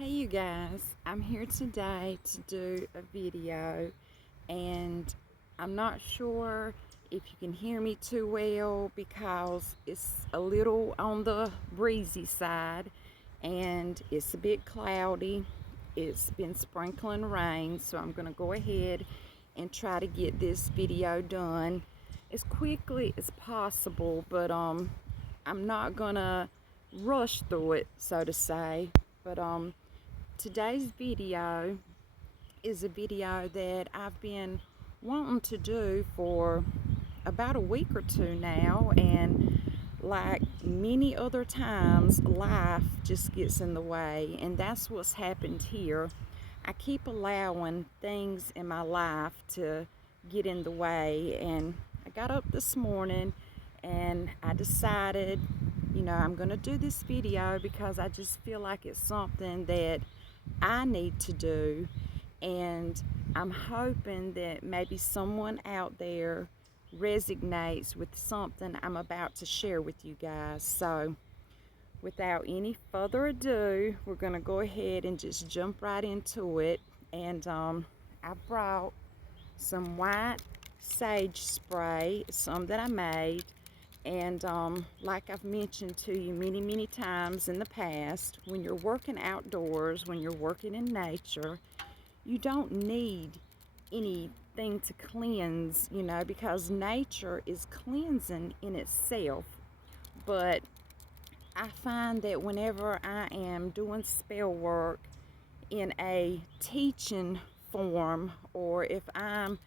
Hey you guys, I'm here today to do a video and I'm not sure if you can hear me too well because it's a little on the breezy side and it's a bit cloudy. It's been sprinkling rain, so I'm going to go ahead and try to get this video done as quickly as possible, but I'm not going to rush through it, so to say. But today's video is a video that I've been wanting to do for about a week or two now, and like many other times, life just gets in the way, and that's what's happened here. I keep allowing things in my life to get in the way, and I got up this morning and I decided, I'm going to do this video because I just feel like it's something that I need to do, and I'm hoping that maybe someone out there resonates with something I'm about to share with you guys. So without any further ado, we're going to go ahead and just jump right into it. And I brought some white sage spray, some that I made. And like I've mentioned to you many times in the past, when you're working outdoors, when you're working in nature, you don't need anything to cleanse, because nature is cleansing in itself. But I find that whenever I am doing spell work in a teaching form, or if I'm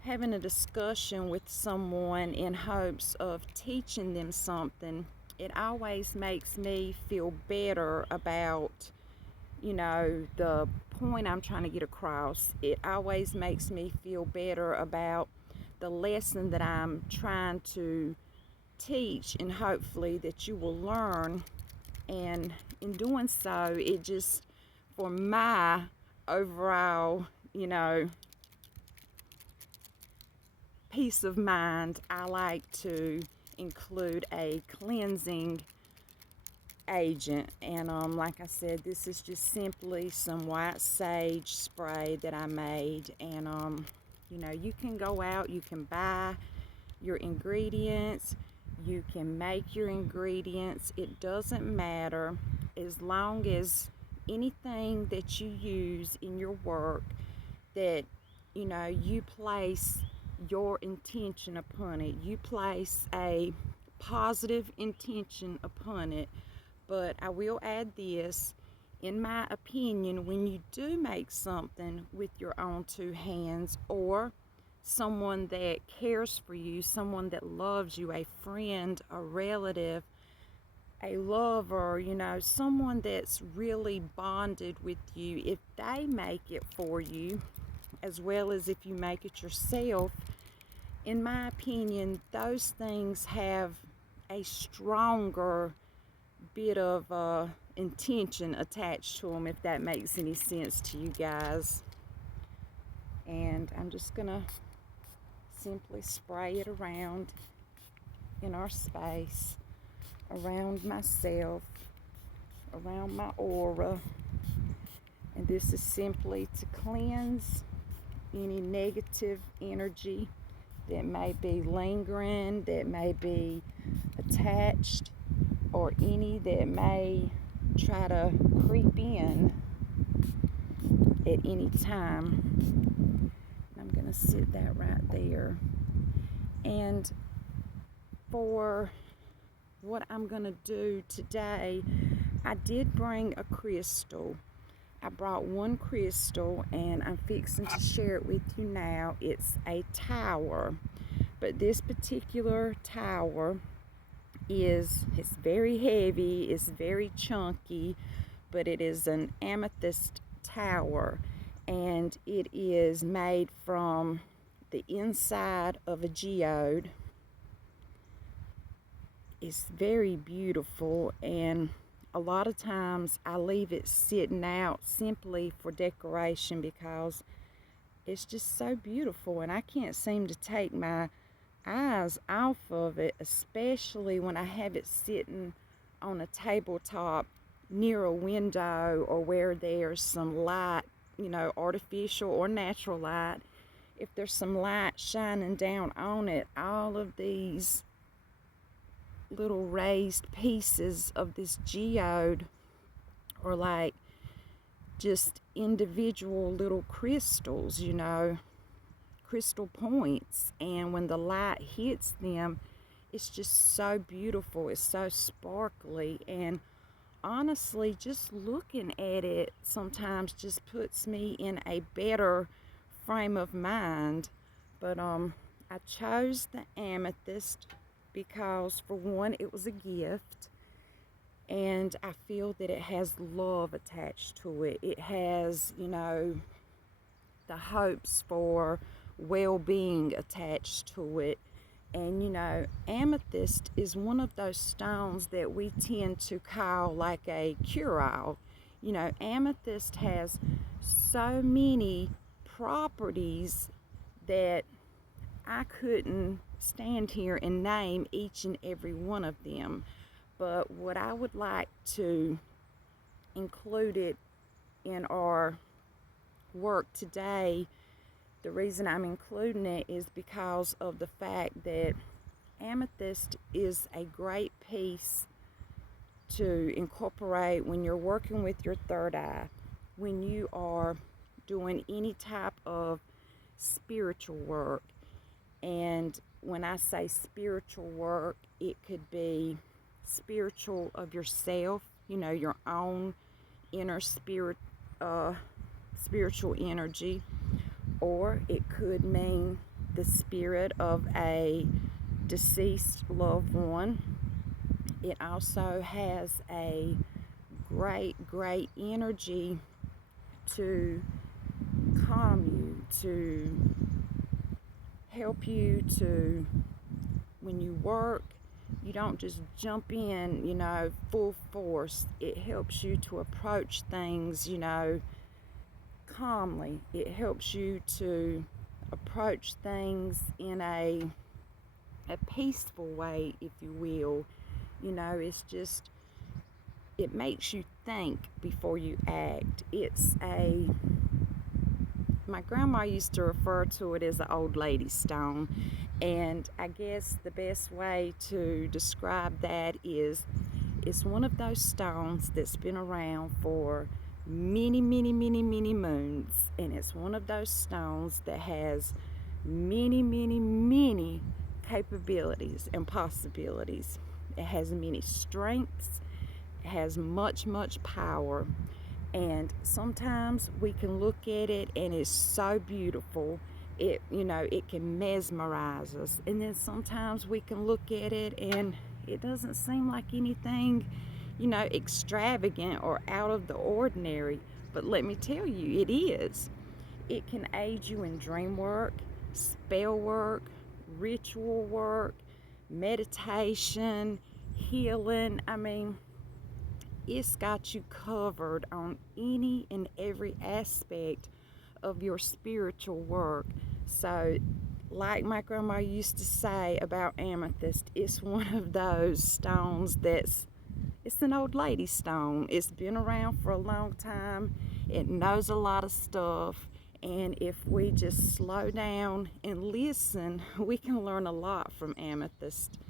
having a discussion with someone in hopes of teaching them something, it always makes me feel better about, the point I'm trying to get across. It always makes me feel better about the lesson that I'm trying to teach, and hopefully that you will learn. And in doing so, it just, for my overall, peace of mind, I like to include a cleansing agent. And like I said, this is just simply some white sage spray that I made. And you can go out, you can buy your ingredients, you can make your ingredients. It doesn't matter, as long as anything that you use in your work, that you place your intention upon it. You place a positive intention upon it. But I will add this: in my opinion, when you do make something with your own two hands, or someone that cares for you, someone that loves you, a friend, a relative, a lover, someone that's really bonded with you, if they make it for you, as well as if you make it yourself, in my opinion, those things have a stronger bit of intention attached to them, if that makes any sense to you guys. And I'm just gonna simply spray it around in our space, around myself, around my aura. And this is simply to cleanse any negative energy that may be lingering, that may be attached, or any that may try to creep in at any time. I'm going to sit that right there. And for what I'm going to do today, I did bring a crystal. I brought one crystal, and I'm fixing to share it with you now. It's a tower, but this particular tower it's very heavy, it's very chunky, but it is an amethyst tower, and it is made from the inside of a geode. It's very beautiful, and a lot of times I leave it sitting out simply for decoration because it's just so beautiful, and I can't seem to take my eyes off of it, especially when I have it sitting on a tabletop, near a window or where there's some light, artificial or natural light, if there's some light shining down on it, all of these little raised pieces of this geode are like just individual little crystals, crystal points. And when the light hits them, it's just so beautiful. It's so sparkly. And honestly, just looking at it sometimes just puts me in a better frame of mind. But I chose the amethyst because, for one, it was a gift, and I feel that it has love attached to it. It has, the hopes for well-being attached to it. And amethyst is one of those stones that we tend to call like a cure-all. Amethyst has so many properties that I couldn't stand here and name each and every one of them. But what I would like to include it in our work today, the reason I'm including it is because of the fact that amethyst is a great piece to incorporate when you're working with your third eye, when you are doing any type of spiritual work. And when I say spiritual work, it could be spiritual of yourself, your own inner spiritual energy, or it could mean the spirit of a deceased loved one. It also has a great energy to calm you, to help you to, when you work, you don't just jump in, full force. It helps you to approach things, calmly. It helps you to approach things in a peaceful way, if you will. It's just, it makes you think before you act. My grandma used to refer to it as an old lady stone, and I guess the best way to describe that is it's one of those stones that's been around for many moons, and it's one of those stones that has many capabilities and possibilities. It has many strengths, it has much power. And sometimes we can look at it and it's so beautiful, it can mesmerize us. And then sometimes we can look at it and it doesn't seem like anything, extravagant or out of the ordinary. But let me tell you, it is. It can aid you in dream work, spell work, ritual work, meditation, healing. I mean, it's got you covered on any and every aspect of your spiritual work. So, like my grandma used to say about amethyst, it's one of those stones it's an old lady stone. It's been around for a long time. It knows a lot of stuff. And if we just slow down and listen, we can learn a lot from amethyst.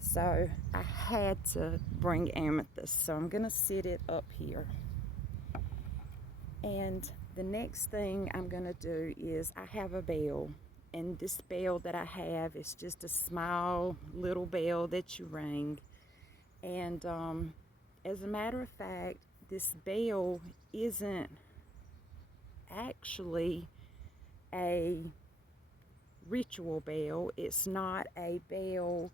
So I had to bring amethyst. So I'm going to sit it up here. And the next thing I'm going to do is I have a bell. And this bell that I have is just a small little bell that you ring. And as a matter of fact, this bell isn't actually a ritual bell. It's not a bell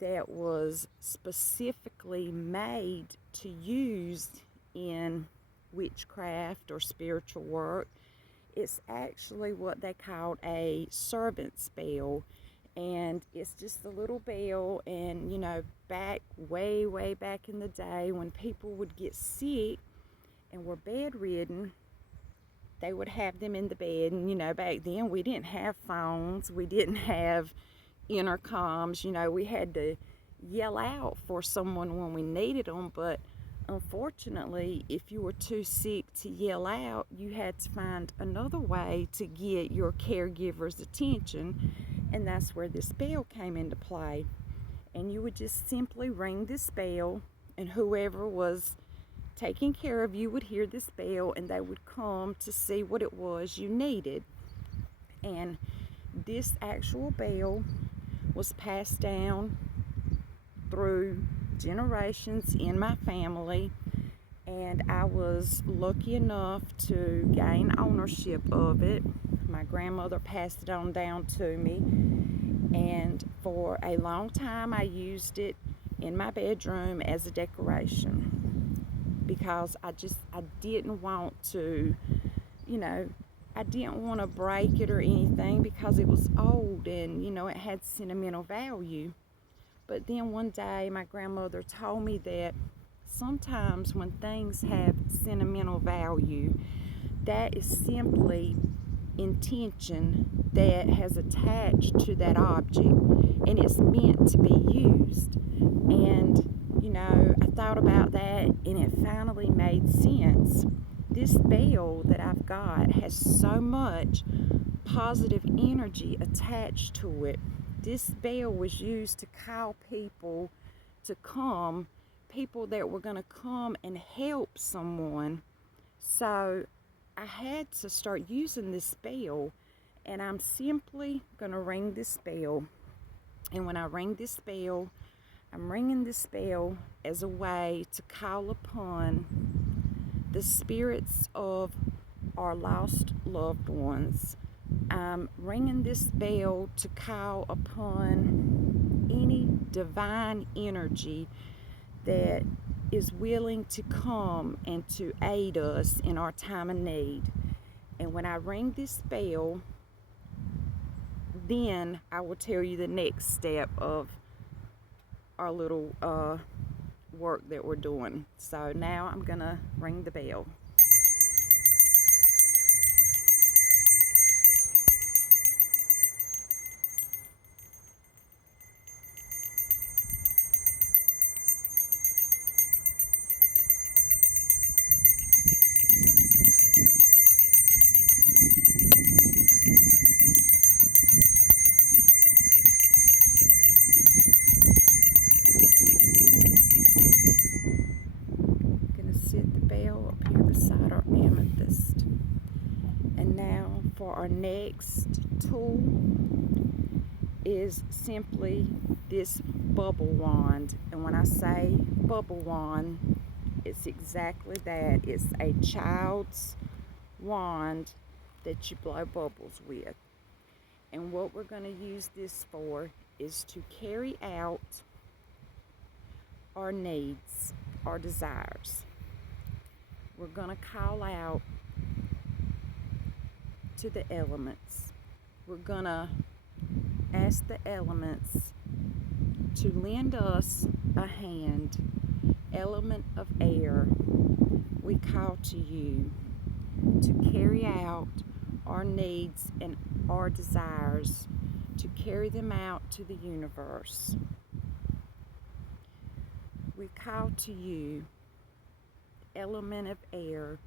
that was specifically made to use in witchcraft or spiritual work. It's actually what they called a servant's bell. And it's just a little bell. And way back in the day, when people would get sick and were bedridden, they would have them in the bed. And back then we didn't have phones, we didn't have intercoms. We had to yell out for someone when we needed them. But Unfortunately, if you were too sick to yell out, you had to find another way to get your caregiver's attention, and that's where this bell came into play. And you would just simply ring this bell, and whoever was taking care of you would hear this bell, and they would come to see what it was you needed. And this actual bell was passed down through generations in my family, and I was lucky enough to gain ownership of it. My grandmother passed it on down to me, and for a long time I used it in my bedroom as a decoration because I didn't want to, you know, I didn't want to break it or anything because it was old and, it had sentimental value. But then one day my grandmother told me that sometimes when things have sentimental value, that is simply intention that has attached to that object, and it's meant to be used. And I thought about that, and it finally made sense. This bell that I've got has so much positive energy attached to it. This bell was used to call people to come, people that were going to come and help someone. So I had to start using this bell, and I'm simply going to ring this bell. And when I ring this bell, I'm ringing this bell as a way to call upon the spirits of our lost loved ones. I'm ringing this bell to call upon any divine energy that is willing to come and to aid us in our time of need. And when I ring this bell, then I will tell you the next step of our little work that we're doing. So now I'm gonna ring the bell. Gonna sit the bell up here beside our amethyst. And now for our next tool is simply this bubble wand. And when I say bubble wand, it's exactly that. It's a child's wand that you blow bubbles with. And what we're going to use this for is to carry out our needs, our desires. We're going to call out to the elements. We're going to ask the elements to lend us a hand. Element of air, we call to you to carry out our needs and our desires, to carry them out to the universe. We call to you, element of air,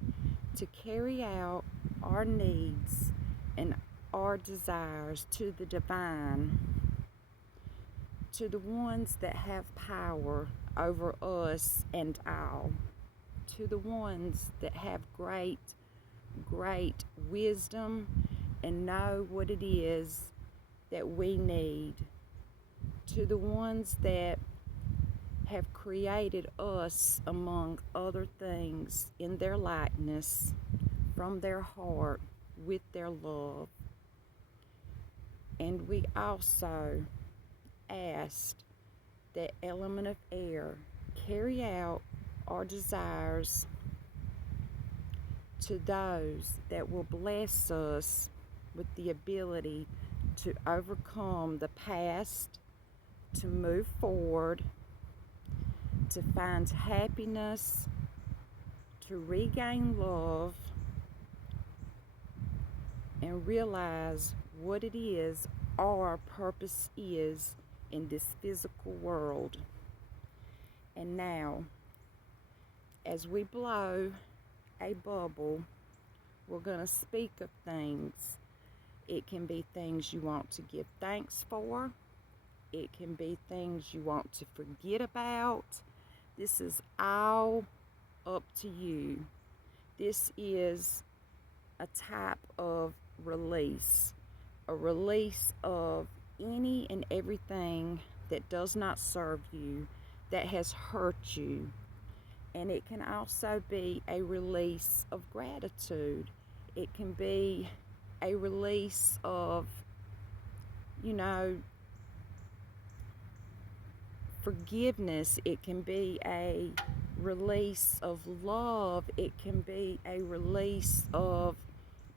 to carry out our needs and our desires to the divine, to the ones that have power over us and all, to the ones that have great wisdom and know what it is that we need, to the ones that have created us among other things in their likeness, from their heart, with their love. And we also asked that element of air carry out our desires to those that will bless us with the ability to overcome the past, to move forward, to find happiness, to regain love, and realize what it is our purpose is in this physical world. And now, as we blow a bubble, we're going to speak of things. It can be things you want to give thanks for. It can be things you want to forget about. This is all up to you. This is a type of release, a release of any and everything that does not serve you, that has hurt you. And it can also be a release of gratitude. It can be a release of, forgiveness. It can be a release of love. It can be a release of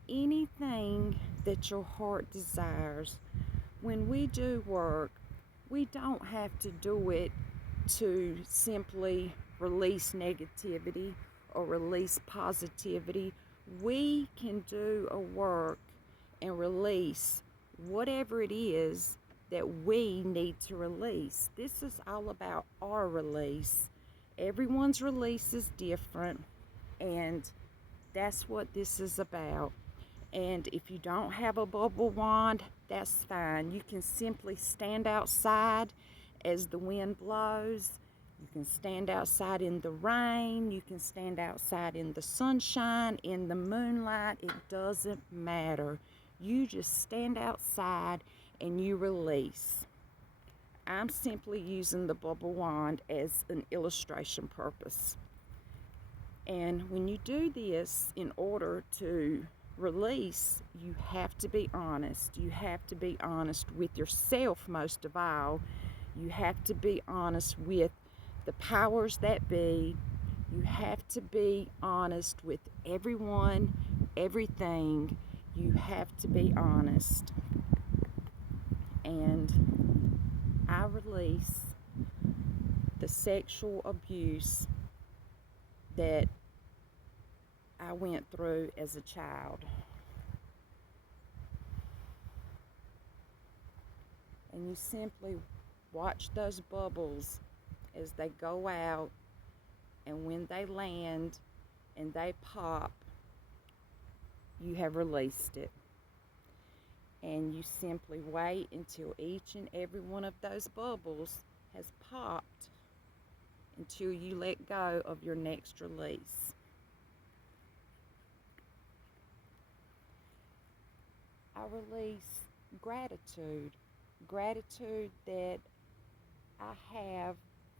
anything that your heart desires. When we do work, we don't have to do it to simply release negativity or release positivity. We can do a work and release whatever it is that we need to release. This is all about our release. Everyone's release is different, and that's what this is about. And if you don't have a bubble wand, that's fine. You can simply stand outside as the wind blows. You can stand outside in the rain. You can stand outside in the sunshine, in the moonlight. It doesn't matter. You just stand outside and you release. I'm simply using the bubble wand as an illustration purpose. And when you do this, in order to release, you have to be honest. You have to be honest with yourself, most of all. You have to be honest with the powers that be. You have to be honest with everyone, everything. You have to be honest. And I release the sexual abuse that I went through as a child. And you simply watch those bubbles as they go out, and when they land and they pop, you have released it. And you simply wait until each and every one of those bubbles has popped until you let go of your next release. I release gratitude. Gratitude that I have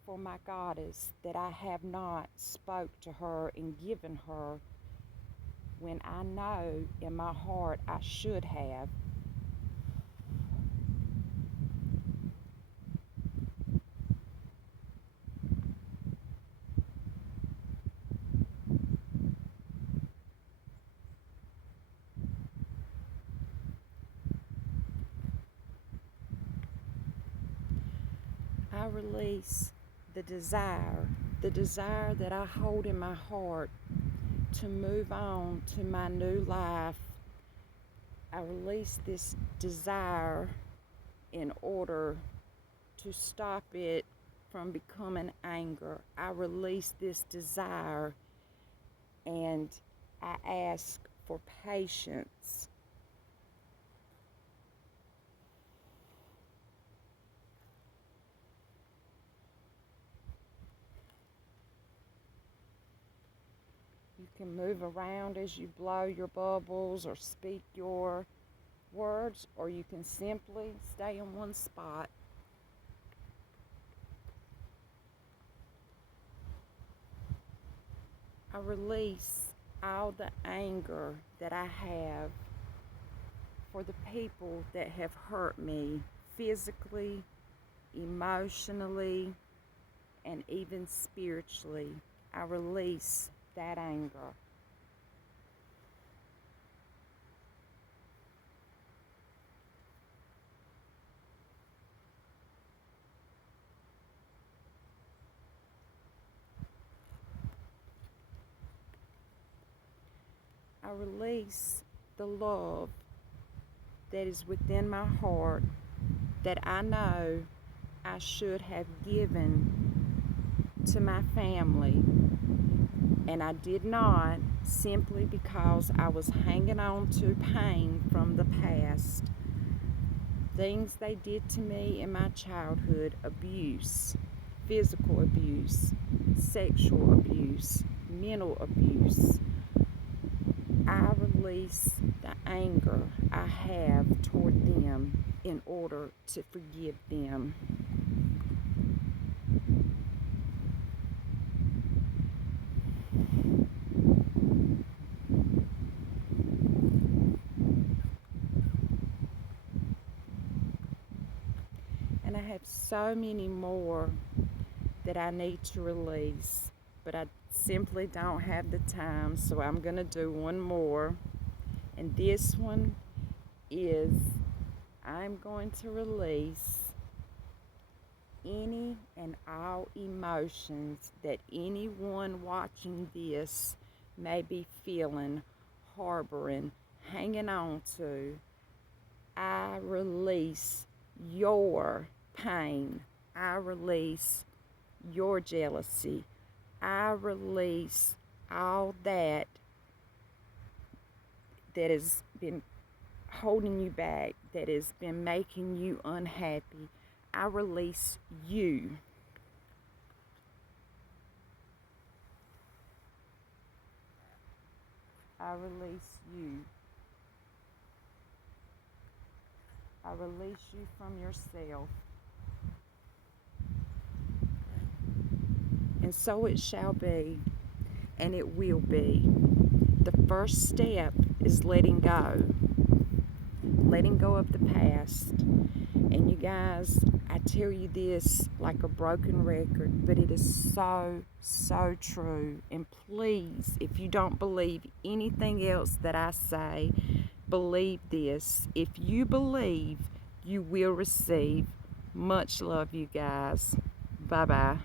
for my goddess, that I have not spoke to her and given her when I know in my heart I should have. I release the desire that I hold in my heart to move on to my new life. I release this desire in order to stop it from becoming anger. I release this desire and I ask for patience. You can move around as you blow your bubbles or speak your words, or you can simply stay in one spot. I release all the anger that I have for the people that have hurt me physically, emotionally, and even spiritually. I release that anger. I release the love that is within my heart that I know I should have given to my family. And I did not, simply because I was hanging on to pain from the past. Things they did to me in my childhood: abuse, physical abuse, sexual abuse, mental abuse. I release the anger I have toward them in order to forgive them. And I have so many more that I need to release, but I simply don't have the time, so I'm going to do one more. And this one is, I'm going to release any and all emotions that anyone watching this may be feeling, harboring, hanging on to. I release your pain. I release your jealousy. I release all that has been holding you back, that has been making you unhappy. I release you. I release you. I release you from yourself. And so it shall be, and it will be. The first step is letting go of the past. And you guys, I tell you this like a broken record, but it is so, so true. And please, if you don't believe anything else that I say, believe this. If you believe, you will receive. Much love, you guys. Bye-bye.